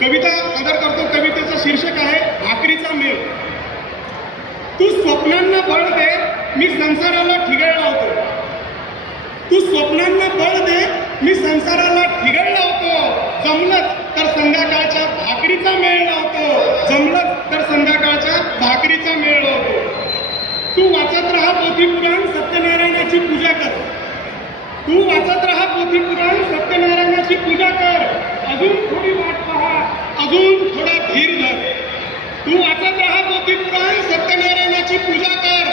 कविता सादर करतो. कवितेचं शीर्षक आहे भाकरीचा मेळ. तू स्वप्नांना बळ दे, मी संसाराला ठिगळ लावतो. तू स्वप्नांना बळ दे, मी संसाराला ठिगळ लावतो. जमलंच तर संध्याकाळच्या भाकरीचा मेळ लावतो. जमलंच तर संध्याकाळच्या भाकरीचा मेळ लावतो. तू वाचत राहा पोथी पुराण, सत्यनारायणाची पूजा कर. तू वाचत राहा पोथी पुराण, सत्यनारायणाची पूजा कर. अजून थोडी वाट पहा, अजून थोडा धीर धर. तू वाचत राहा पोथी पुराण, सत्यनारायणाची पूजा कर.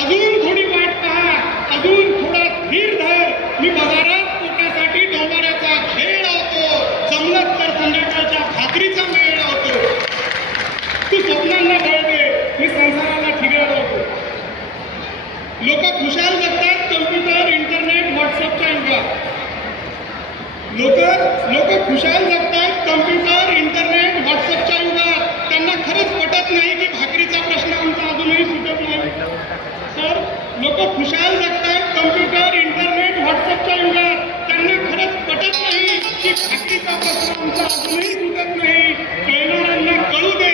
अजून थोडी वाट पहा, अजून थोडा धीर धर. मी बाजारात पोटासाठी डोंबाऱ्याचा खेळ लावतो. जमलंच तर संध्याकाळच्या भाकरीचा मेळ लावतो. तू स्वप्नांना बळ दे, मी संसाराला ठिगळ लावतो. लोक खुशाल जगतात कम्प्युटर, इंटरनेट, व्हॉट्सअपच्या युगात. लोक खुशाल जगतात कम्प्युटर, इंटरनेट, व्हॉट्सअपच्या युगात. त्यांना खरंच पटत नाही की भाकरीचा प्रश्न आमचा अजूनही सुटत नाही. तर लोक खुशाल जगतात कम्प्युटर, इंटरनेट, व्हॉट्सअपच्या युगात. त्यांना खरंच पटत नाही की भाकरीचा प्रश्न आमचा अजूनही सुटत नाही. कळणाऱ्यांना कळू दे,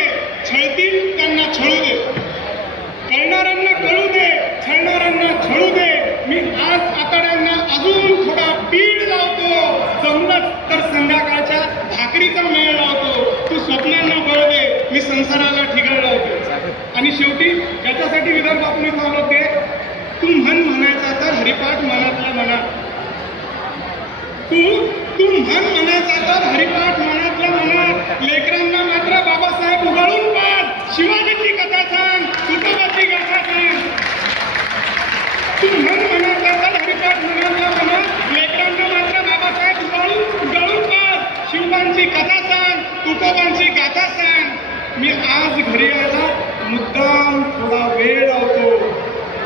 छळतील त्यांना छळू दे. कळणाऱ्यांना कळू दे, छळणाऱ्यांना छळू दे. मी आज आतड्यांना अजून थोडा पीड लावतो. जमलंच तर संध्याकाळच्या भाकरीचा मेळ लावतो. तू स्वप्नांना बळ दे, मी संसाराला ठिगळ लावतो. आणि शेवटी याच्यासाठी विदर्भातून इथं आलो ते तू म्हणायचा तर हरिपाठ मनातल्या मनात. तू म्हणायचा तर हरिपाठ मनातल्या मनात. लेकरांना मात्र बाबासाहेब उगाळून पाड. शिवाजीची कथा सांग, तुकोबाची गाथा सांग. तू म्हणायचा तर हरिपाठ मनातल्या मनात. लेकरांना मात्र बाबासाहेब उगाळून पाड. शिवबांची कथा सांग, तुकोबांची गाथा सांग. मी आज घरी यायला मुद्दाम थोडा वेळ लावतो.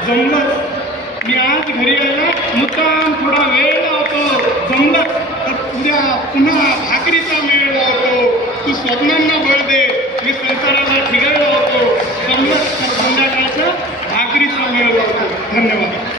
जमलंच मी आज घरी यायला मुद्दाम थोडा वेळ लावतो. जमलंच तर उद्या पुन्हा भाकरीचा मेळ लावतो. तू स्वप्नांना बळ